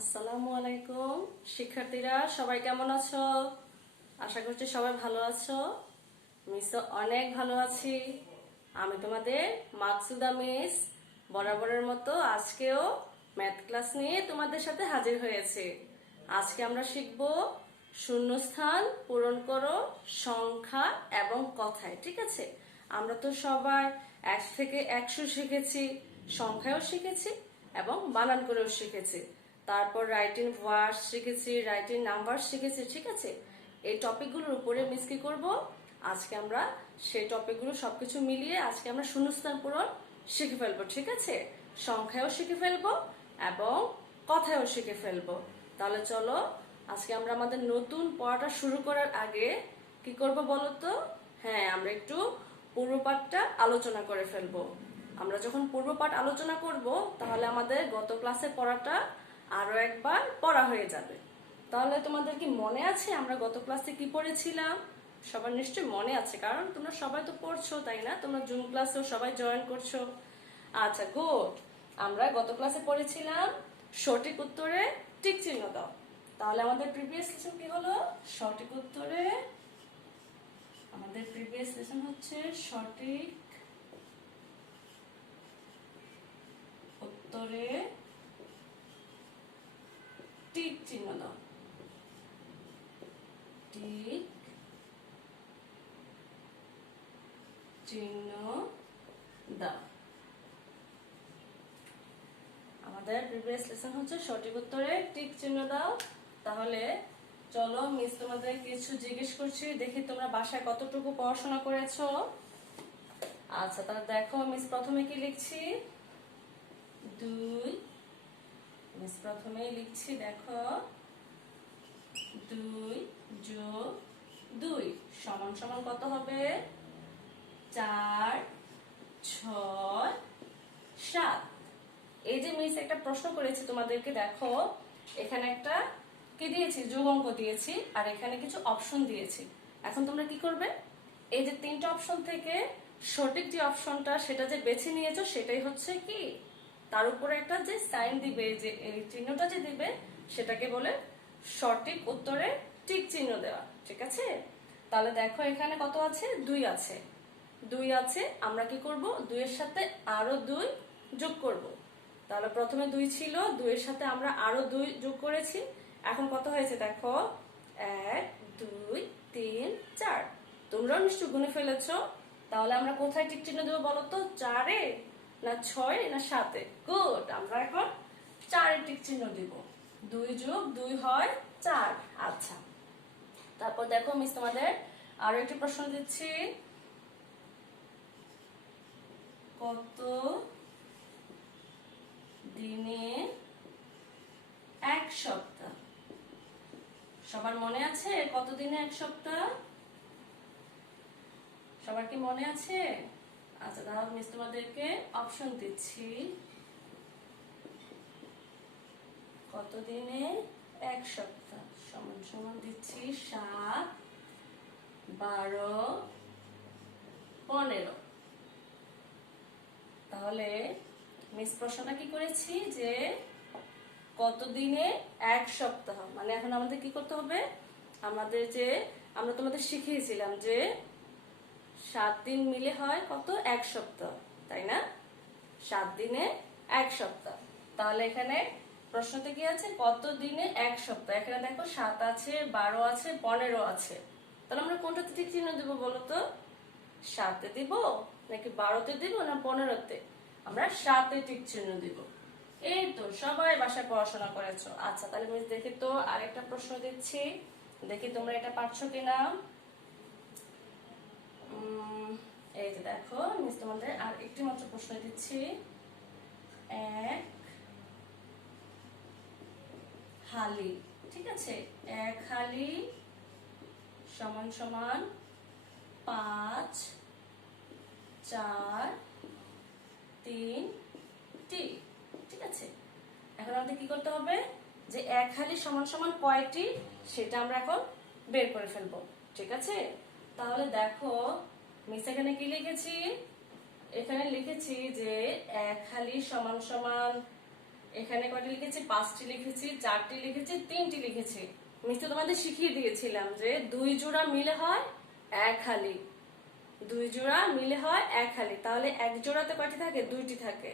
আসসালামু আলাইকুম শিক্ষার্থীরা, সবাই কেমন আছো? আশা করছি সবাই ভালো আছো। মিসও অনেক ভালো আছি। আমি তোমাদের মাকসুদা মিস বরাবরের মতো আজকেও ম্যাথ ক্লাস নিয়ে তোমাদের সাথে হাজির হয়েছি। আজকে আমরা শিখব শূন্যস্থান পূরণ করো সংখ্যা এবং কথায়। ঠিক আছে, আমরা তো সবাই 1 থেকে 100 শিখেছি, সংখ্যাও শিখেছি এবং বানান করেও শিখেছি। তারপর রাইটিং ওয়ার্ড শিখেছি, রাইটিং নাম্বার শিখেছি। ঠিক আছে, এই টপিকগুলোর উপরে মিস কি করব, আজকে আমরা সেই টপিকগুলো সবকিছু মিলিয়ে আজকে আমরা শূন্যস্থান পূরণ শিখে ফেলবো। ঠিক আছে, সংখ্যাও শিখে ফেলবো এবং কথায়ও শিখে ফেলবো। তাহলে চলো আজকে আমরা আমাদের নতুন পড়াটা শুরু করার আগে কি করব বলো তো? হ্যাঁ, আমরা একটু পূর্বপাঠটা আলোচনা করে ফেলবো। আমরা যখন পূর্বপাঠ আলোচনা করব তাহলে আমাদের গত ক্লাসে পড়াটা আরো একবার পড়া হয়ে যাবে। তাহলে তোমাদের কি মনে আছে আমরা গত ক্লাসে কি পড়েছিলাম? সবার নিশ্চয়ই মনে আছে, কারণ তোমরা সবাই তো পড়ছো, তাই না? তোমরা জুম ক্লাসেও সবাই জয়েন করছো। আচ্ছা, গুড। আমরা গত ক্লাসে পড়েছিলাম সঠিক উত্তরে টিক চিহ্ন দাও। তাহলে আমাদের প্রিভিয়াস লেসন কি হলো? সঠিক উত্তরে আমাদের প্রিভিয়াস লেসন হচ্ছে সঠিক উত্তরে টিক চিহ্ন দাও। টিক চিহ্ন দাও। আমাদের প্রিভিয়াস লেসন হচ্ছে সঠিক উত্তরে টিক চিহ্ন দাও। তাহলে চলো মিস তোমাদের কিছু জিজ্ঞেস করছি, দেখি তোমরা বাসায় কতটুকু পড়াশোনা করেছো। আচ্ছা, তাহলে দেখো মিস প্রথমে কি লিখছি, 2। মিস প্রথমেই লিখছি, দেখো 2 যোগ 2 সমান সমান কত হবে? 4, 6, 7। এই যে মিস একটা প্রশ্ন করেছি তোমাদেরকে, দেখো এখানে একটা কি দিয়েছি, যোগ অঙ্ক দিয়েছি, আর এখানে কিছু অপশন দিয়েছি। এখন তোমরা কি করবে, এই যে 3টা অপশন থেকে সঠিক যে অপশনটা সেটা যে বেছে নিয়েছো সেটাই হচ্ছে কি, তার উপরে একটা যে সাইন দিবে, যে এই চিহ্নটা যে দিবে সেটাকে বলে সঠিক উত্তরে টিক চিহ্ন দেওয়া। ঠিক আছে, তাহলে দেখো এখানে কত আছে? 2 আছে। 2 আছে, আমরা কি করব, 2 এর সাথে আরো 2 যোগ করব। তাহলে প্রথমে 2 ছিল, 2 এর সাথে আমরা আরো 2 যোগ করেছি। এখন কত হয়েছে দেখো, 1, 2, 3, 4। তোমরাও নিশ্চয় গুনে ফেলেছো। তাহলে আমরা কোথায় টিক চিহ্ন দেবো বলো তো? 4-এ না 6-এ না 7-এ? গুড, আমরা এখন 4-এ টিক চিহ্ন দিব। 2 যোগ 2 হয় 4। আচ্ছা, তারপর দেখো মিস তোমাদের আরো একটি প্রশ্ন দিচ্ছি, কত দিনে 1 সপ্তাহ? সবার মনে আছে কত দিনে 1 সপ্তাহ? সবার কি মনে আছে? আচ্ছা, তাহলে মিস তোমাদেরকে অপশন দিচ্ছি, কত দিনে 1 সপ্তাহ সমান সমান দিচ্ছি 7, 12, 15। তাহলে মিস প্রশ্নটা কি করেছি, যে কত দিনে 1 সপ্তাহ, মানে এখন আমাদের কি করতে হবে, আমাদের যে আমরা তোমাদের শিখিয়েছিলাম যে 7 দিন মিলে হয় কত? 1 সপ্তাহ, তাই না? 7 দিনে 1 সপ্তাহ। তাহলে এখানে প্রশ্নতে কি আছে, কত দিনে 1 সপ্তাহ। এখানে দেখো 7 আছে, 12 আছে, 15 আছে। তাহলে আমরা কোনটাতে ঠিক চিহ্ন দেবো বলো তো? 7-এ দিব নাকি 12-তে দিব না 15-তে? আমরা 7-এ ঠিক চিহ্ন দিব। এই তো সবাই বাসায় পড়াশোনা করেছো। আচ্ছা, তাহলে মিস দেখি তো আরেকটা প্রশ্ন দিচ্ছি, দেখি তোমরা এটা পারছো কিনা। এই যে দেখো মিস তোমাদের আর একটি মাত্র প্রশ্ন দিচ্ছি, 1 হালি। ঠিক আছে, 1 হালি সমান সমান 5, 4, 3 টি। ঠিক আছে, এখন আমাদের কি করতে হবে, যে 1 হালি সমান সমান কয়টি সেটা আমরা এখন বের করে ফেলবো। ঠিক আছে, তাহলে দেখো মিস এখানে কি লিখেছি, এখানে লিখেছি যে 1 হালি সমান সমান এখানে কয়টি লিখেছি? 5টি লিখেছি, 4টি লিখেছি, 3টি লিখেছি। মিস তো তোমাদের শিখিয়ে দিয়েছিলাম যে 2 জোড়া মিলে হয় এক হালি, 2 জোড়া মিলে হয় এক হালি। তাহলে এক জোড়াতে কয়টি থাকে? 2টি থাকে।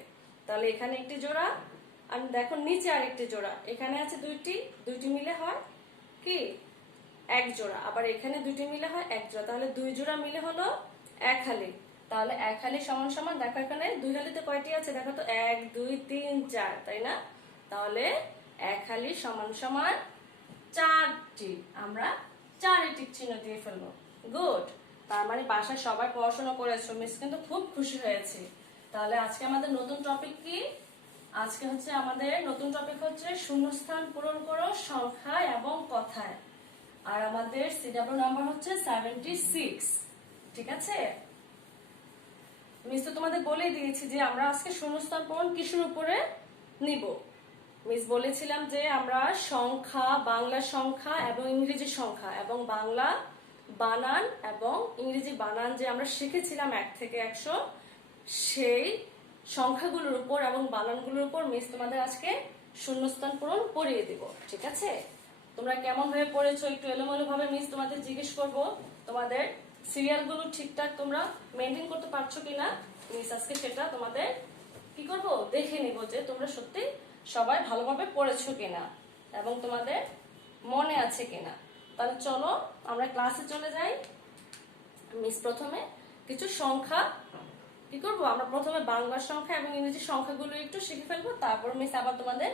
তাহলে এখানে একটি জোড়া, আর দেখো নিচে আরেকটি জোড়া, এখানে আছে 2টি, 2টি মিলে হয় কি? এক জোড়া। আবার এখানে 2টি মিলে হয় এক জোড়া। তাহলে 2 জোড়া মিলে হলো এক হালি। তাহলে এক হালি সমান সমান, দেখো এখানে 2 হালিতে কয়টি আছে? দেখো তো 1 2 3 4, তাই না? তাহলে এক হালি সমান সমান 4টি। আমরা 4 টিক চিহ্ন দিয়ে ফেলবো। গুড। তার মানে বাসায় সবাই পড়াশোনা করেছো, মিস কিন্তু খুব খুশি হয়েছি। তাহলে আজকে আমাদের নতুন টপিক কি? আজকে হচ্ছে আমাদের নতুন টপিক হচ্ছে শূন্যস্থান পূরণ করো সংখ্যায় এবং কথায়। আর আমাদের সিডাব্লিউ নাম্বার হচ্ছে 76। ঠিক আছে? মিস তো তোমাদের বলেই দিয়েছি যে আমরা আজকে শূন্যস্থান পূরণ কিসের উপরে নিব। মিস বলেছিলাম যে আমরা সংখ্যা, বাংলা সংখ্যা এবং ইংরেজি সংখ্যা এবং বাংলা বানান এবং ইংরেজি বানান যে আমরা শিখেছিলাম 1 থেকে 100, সেই সংখ্যাগুলোর উপর এবং বানানগুলোর উপর মিস তোমাদের আজকে শূন্যস্থান পূরণ করিয়ে দিব। ঠিক আছে? তোমরা কেমন ভাবে পড়েছো একটু এলোমেলো ভাবে মিস তোমাদের জিজ্ঞেস করব। তোমাদের সিরিয়ালগুলো ঠিকঠাক তোমরা মেনটেন করতে পারছো কিনা মিস আজকে সেটা তোমাদের কি করব, দেখে নিব যে তোমরা সত্যি সবাই ভালোভাবে পড়েছো কিনা এবং তোমাদের মনে আছে কিনা। তাহলে চলো আমরা ক্লাসে চলে যাই। মিস প্রথমে কিছু সংখ্যা কি করব, আমরা প্রথমে বাংলা সংখ্যা এবং ইংরেজি সংখ্যাগুলো একটু শিখে ফেলবো। তারপর মিস আবার তোমাদের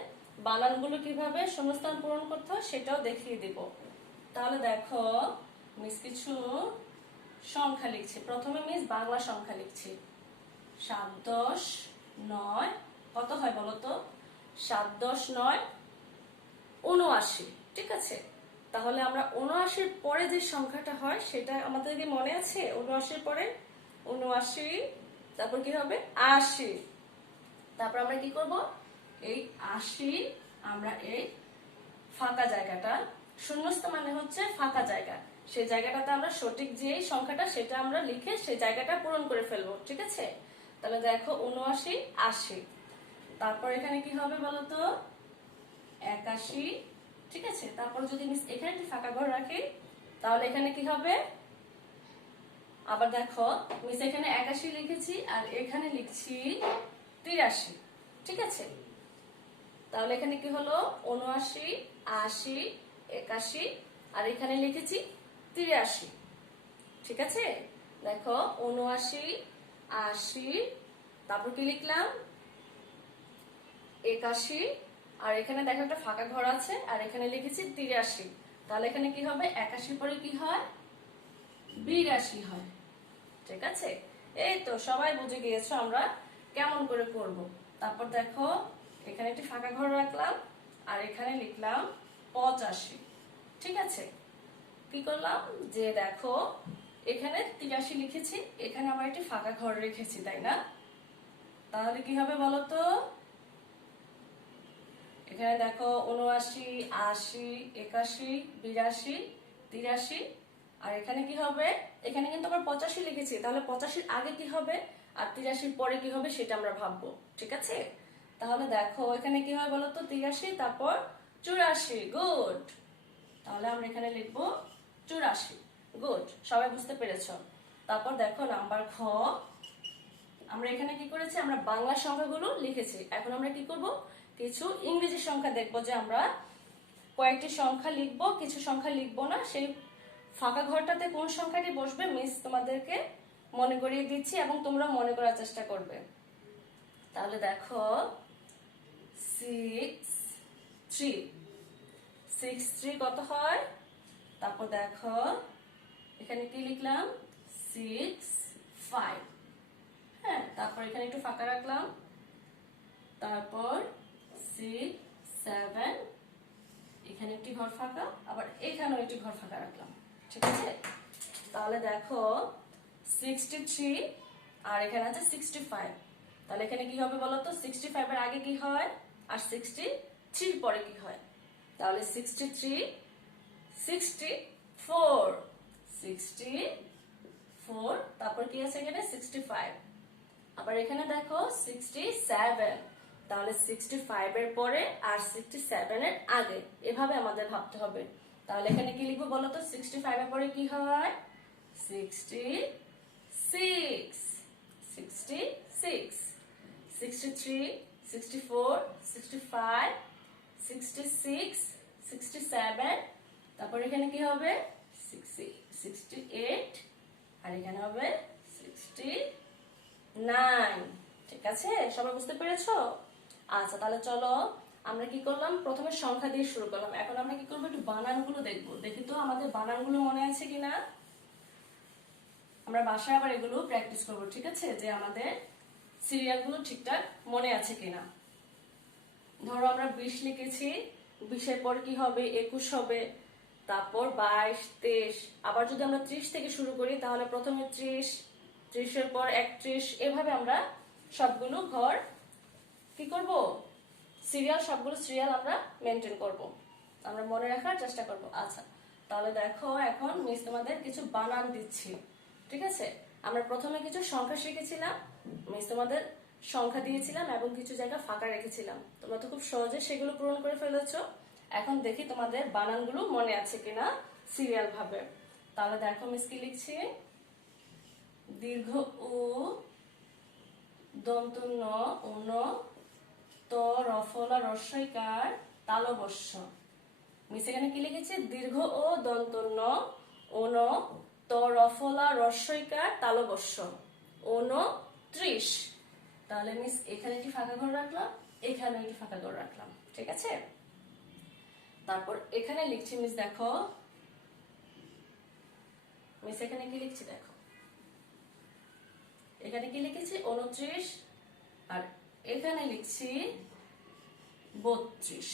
বানানগুলো কিভাবে শূন্যস্থান পূরণ করতে হয় সেটাও দেখিয়ে দিব। তাহলে দেখো মিস কিছু সংখ্যা লিখছি। প্রথমে মিস বাংলা সংখ্যা লিখছি। 7 10 9, কত হয় বলো তো? 7 10 9 79। ঠিক আছে? তাহলে আমরা 79 পরে যে সংখ্যাটা হয় সেটা আমাদের কি মনে আছে? 79 পরে 79, তারপর কি হবে? 80। তারপর আমরা কি করব? এই 80 আমরা এই ফাঁকা জায়গাটা, শূন্যস্থান মানে হচ্ছে ফাঁকা জায়গা, সেই জায়গাটাতে আমরা সঠিক যে সংখ্যাটা সেটা আমরা লিখে সেই জায়গাটা পূরণ করে ফেলবো। ঠিক আছে? তাহলে দেখো 79 80। তারপর এখানে কি হবে বলতো? 81। ঠিক আছে? তারপর যদি মিস এখানে একটি ফাঁকা ঘর রাখি তাহলে এখানে কি হবে? আবার দেখো মিস এখানে 81 লিখেছি আর এখানে লিখছি 83। ঠিক আছে? তাহলে এখানে কি হলো? 79 80 81 আর এখানে লিখেছি 83। ঠিক আছে? দেখো 79 80, তারপর কি লিখলাম? 81 আর এখানে দেখো একটা ফাঁকা ঘর আছে আর এখানে লিখেছি 83। তাহলে এখানে কি হবে? 81 পরে কি হয়? 82 হয়। ঠিক আছে? এই তো সবাই বুঝে গিয়েছো আমরা কেমন করে করব। তারপর দেখো এখানে একটি ফাঁকা ঘর রাখলাম আর এখানে লিখলাম 85। ঠিক আছে? কি করলাম যে দেখো এখানে 83 লিখেছি, এখানে আবার একটি ফাঁকা ঘর রেখেছি, তাই না? তাহলে কি হবে বলো তো? এখানে দেখো 79 80 81 82 83 আর এখানে কি হবে? এখানে কিন্তু আবার 85 লিখেছি, তাহলে 85 আগে কি হবে আর 83 পরে কি হবে সেটা আমরা ভাববো। ঠিক আছে? তাহলে দেখো এখানে কি হয় বলো তো? 83 তারপর 84। গুড। তাহলে আমরা এখানে লিখবো 84। গুড, সবাই বুঝতে পেরেছো? তারপর দেখো নাম্বার খ, আমরা এখানে কি করেছি? আমরা বাংলা সংখ্যাগুলো লিখেছি। এখন আমরা কি করব? কিছু ইংরেজি সংখ্যা দেখবো যে আমরা কয়েকটি সংখ্যা লিখবো, কিছু সংখ্যা লিখবো না। সেই ফাঁকা ঘরটাতে কোন সংখ্যাটি বসবে মিস তোমাদেরকে মনে করিয়ে দিচ্ছি এবং তোমরা মনে করার চেষ্টা করবে। তাহলে দেখো 6 3, 6 3 কত হয়? তারপর দেখো এখানে কি লিখলাম? 6 5। হ্যাঁ, তারপর এখানে একটু ফাঁকা রাখলাম, তারপর 6 7, এখানে একটি ঘর ফাঁকা, আবার এখানেও একটি ঘর ফাঁকা রাখলাম। ঠিক আছে? তাহলে দেখো 63 আর এখানে আছে 65। তাহলে এখানে কি হবে বলো তো? 65 এর আগে কি হয় আর 63 পরে কি হয়? তাহলে 63 64 64, তারপর কি আছে এখানে? 65। আবার এখানে দেখো 67। তাহলে 65 এর পরে আর 67 এর আগে, এভাবে আমাদের ভাবতে হবে। তাহলে এখানে কি লিখবো বলো তো? 65 এর পরে কি হয়? 66, 66, 63, 64, 65, 66, 67, তারপর এখানে কি হবে? 60, 68, আর এখানে হবে 69। ঠিক আছে, সবাই বুঝতে পেরেছো? আচ্ছা, তাহলে চলো আমরা কি করলাম, প্রথমে সংখ্যা দিয়ে শুরু করলাম। এখন আমরা কি করবো, একটু বানানগুলো দেখবো। দেখি তো আমাদের বানানগুলো মনে আছে কিনা। আমরা বাসায় আবার এগুলো প্র্যাকটিস করবো, ঠিক আছে, যে আমাদের সিরিয়ালগুলো ঠিকঠাক মনে আছে কিনা। ধরো আমরা 20 লিখেছি, 20 এর পর কি হবে? 21 হবে, তারপর 22, 23। আবার যদি আমরা 30 থেকে শুরু করি তাহলে প্রথমে 30, 30 এর পর 31, এভাবে আমরা সবগুলো ঘর কি করব, সবগুলো সিরিয়াল আমরা মেনটেন করব, আমরা মনে রাখার চেষ্টা করব। আচ্ছা, তাহলে দেখো এখন মিস তোমাদের কিছু বানান দিচ্ছি, ঠিক আছে। আমরা প্রথমে কিছু সংখ্যা শিখেছিলাম, মিস তোমাদের সংখ্যা দিয়েছিলাম এবং কিছু জায়গা ফাঁকা রেখেছিলাম। তোমরা তো খুব সহজে সেগুলো পূরণ করে ফেলেছো। এখন দেখি তোমাদের বানানগুলো মনে আছে কিনা সিরিয়াল ভাবে। তাহলে দেখো মিস কি লিখছি, দীর্ঘ উ, দন্ত ন, উন, ত, রফলা রস্বইকার, তালবস্য। মিস এখানে কি লিখেছি? দীর্ঘ ও, দন্ত ন, ওন, ত, রফলা রস্বইকার, তালবস্য, 29। তাহলে মিস এখানে একটি ফাঁকা ঘর রাখলাম, এখানে একটি ফাঁকা ঘর রাখলাম, ঠিক আছে। তারপর এখানে লিখছি মিস, দেখো মিস এখানে কি লিখছি, দেখো এখানে কি লিখেছি? 29, আর এখানে লিখছি 32,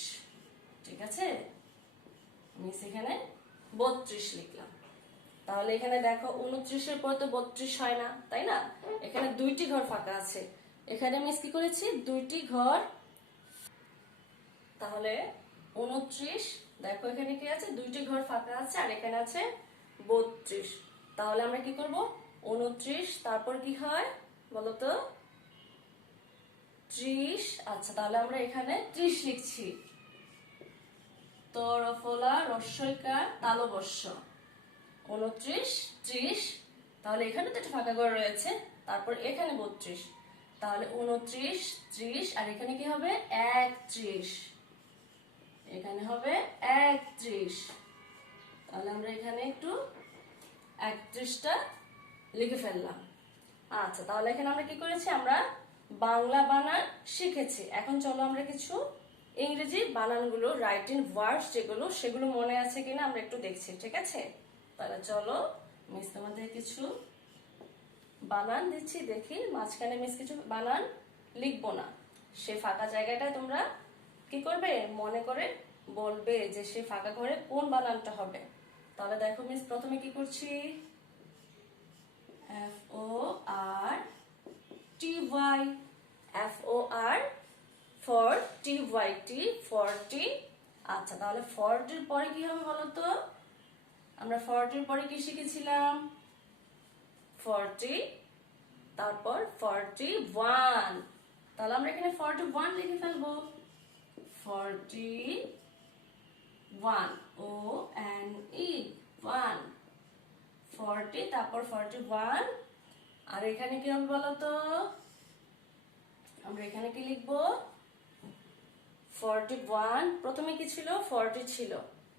ঠিক আছে। মিস এখানে 32 লিখলাম। তাহলে এখানে দেখো 29 এর পর তো 32 হয় না, তাই না? এখানে দুইটি ঘর ফাঁকা আছে, এখানে মিস কি করেছি? দুইটি ঘর। তাহলে 29, দেখো এখানে কি আছে? দুইটি ঘর ফাঁকা আছে, আর এখানে আছে 32। তাহলে আমরা কি করব? 29, তারপর কি হয় বলতো? 30। আচ্ছা, তাহলে আমরা এখানে 30 লিখছি, তরফলা রস্বইকার, তালবস্য, 29, 30। তাহলে এখানে তো একটা ফাঁকা ঘর রয়েছে, তারপর এখানে 32। তাহলে 29, 30, আর এখানে কি হবে? 31, এখানে হবে 31। তাহলে আমরা এখানে একটু 31টা লিখে ফেললাম। আচ্ছা, তাহলে এখানে আমরা কি করেছি? আমরা বাংলা বানান শিখেছি। এখন চলো আমরা কিছু ইংরেজি বানানগুলো, রাইটিং ওয়ার্ডস যেগুলো, সেগুলো মনে আছে কিনা আমরা একটু দেখছি, ঠিক আছে। তাহলে চলো মিস তোমাদের কিছু বানান দিচ্ছি, দেখি। মাঝখানে মিস কিছু বানান লিখবো না, সে ফাঁকা জায়গাটায় তোমরা কি করবে? মনে করে বলবে যে সে ফাঁকা ঘরে কোন বানানটা হবে। তাহলে দেখো মিস প্রথমে কি করছি, FORTY, FOR ফর TYT, 40। আচ্ছা, তাহলে 40 পরে কি হবে বলতো? আমরা 40 পরে কি শিখেছিলাম? 40, তারপর 41। তাহলে আমরা এখানে 41 লিখে ফেলবো, 41, ONE, 1, 40, তারপর 41। আর এখানে কি হবে বলতো? আমরা এখানে কি লিখবো? 41, প্রথমে কি ছিল? 40 ছিল,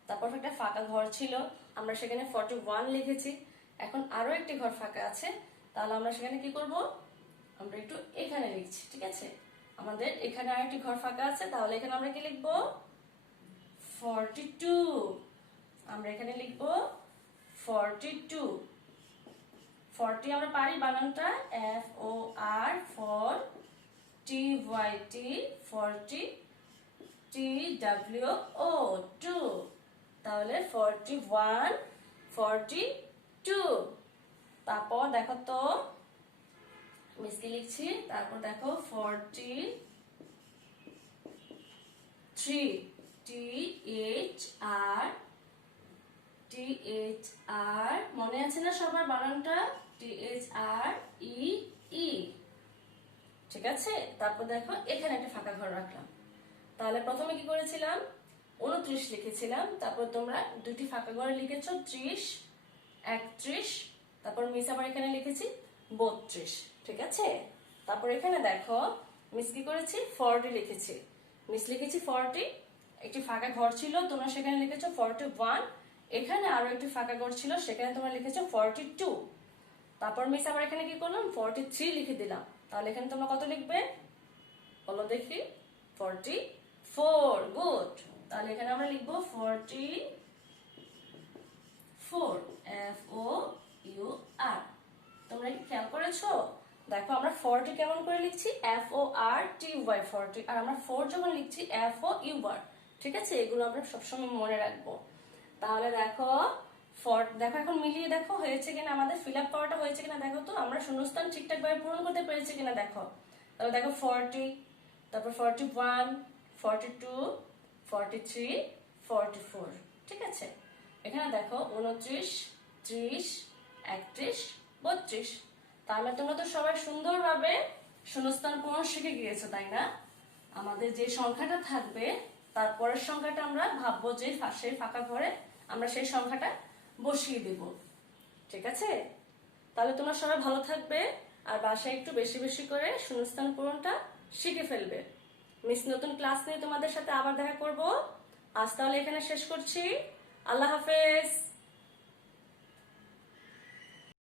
তারপর একটা ফাঁকা ঘর ছিল, আমরা সেখানে 41 লিখেছি। এখন আরো একটি ঘর ফাঁকা আছে, তাহলে আমরা সেখানে কি করব? আমরা একটু এখানে লিখছি, ঠিক আছে। আমাদের এখানে আরেকটি ঘর ফাঁকা আছে, তাহলে এখানে আমরা কি লিখবো? 42। আমরা এখানে লিখবো 42। 40 আমরা পারি বানানটা, FOR ফর TYT, 40, TWO, 2। তাহলে 41, 42। তারপর দেখো তো মিস কি লিখছি, তারপর দেখো 43, THR, মনে আছে না সবার বানানটা? THREE, ঠিক ঠিক আছে। তারপর দেখো এখানে একটা ফাঁকা ঘর রাখলাম। তাহলে প্রথমে কি করেছিলাম, 29 লিখেছিলাম, তারপর তোমরা দুটি ফাঁকা ঘরে লিখেছো 30, 31, তারপর মিস আবার এখানে লিখেছি 32, ঠিক আছে। তারপর এখানে দেখো মিস কি করেছি, 40 লিখেছি। মিস লিখেছি 40, একটি ফাঁকা ঘর ছিল, তোমরা সেখানে লিখেছো 41, এখানে আরো একটি ফাঁকা ঘর ছিল, সেখানে তোমরা লিখেছো 42। তারপর মিস আবার এখানে কি করলাম, 43 লিখে দিলাম। তাহলে এখানে তোমরা কত লিখবে বলো দেখি, 44, গুড। তাহলে এখানে আমরা লিখবো 44, FOUR। তোমরা কি খেয়াল করেছো? দেখো আমরা 40 কেমন করে লিখছি, FORTY, 40, আর আমরা 4 যখন লিখছি FOUR, ঠিক আছে। এগুলো আমরা সবসময় মনে রাখবো। তাহলে দেখো দেখো এখন মিলিয়ে দেখো হয়েছে কিনা, আমাদের ফিল আপ করাটা হয়েছে কিনা দেখো তো, আমরা শূন্যস্থান ঠিকঠাক ভাবে পূরণ করতে পেরেছি কিনা দেখো। তাহলে দেখো 40, তারপর 41, 42, 43, 44, ঠিক আছে। এখানে দেখো 29, 30, 31, 32। তাহলে তোমরা তো সবাই সুন্দরভাবে শূন্যস্থান পূরণ শিখে গিয়েছো, তাই না? আমাদের যে সংখ্যাটা থাকবে তারপরের সংখ্যাটা আমরা ভাববো যে সেই ফাঁকা ঘরে আমরা সেই সংখ্যাটা বসিয়ে দেব, ঠিক আছে। তাহলে তোমরা সবাই ভালো থাকবে আর বাসায় একটু বেশি বেশি করে শূন্যস্থান পূরণটা শিখে ফেলবে। মিস নতুন ক্লাস নিয়ে তোমাদের সাথে আবার দেখা করব। আজ তাহলে এখানে শেষ করছি। আল্লাহ হাফেজ।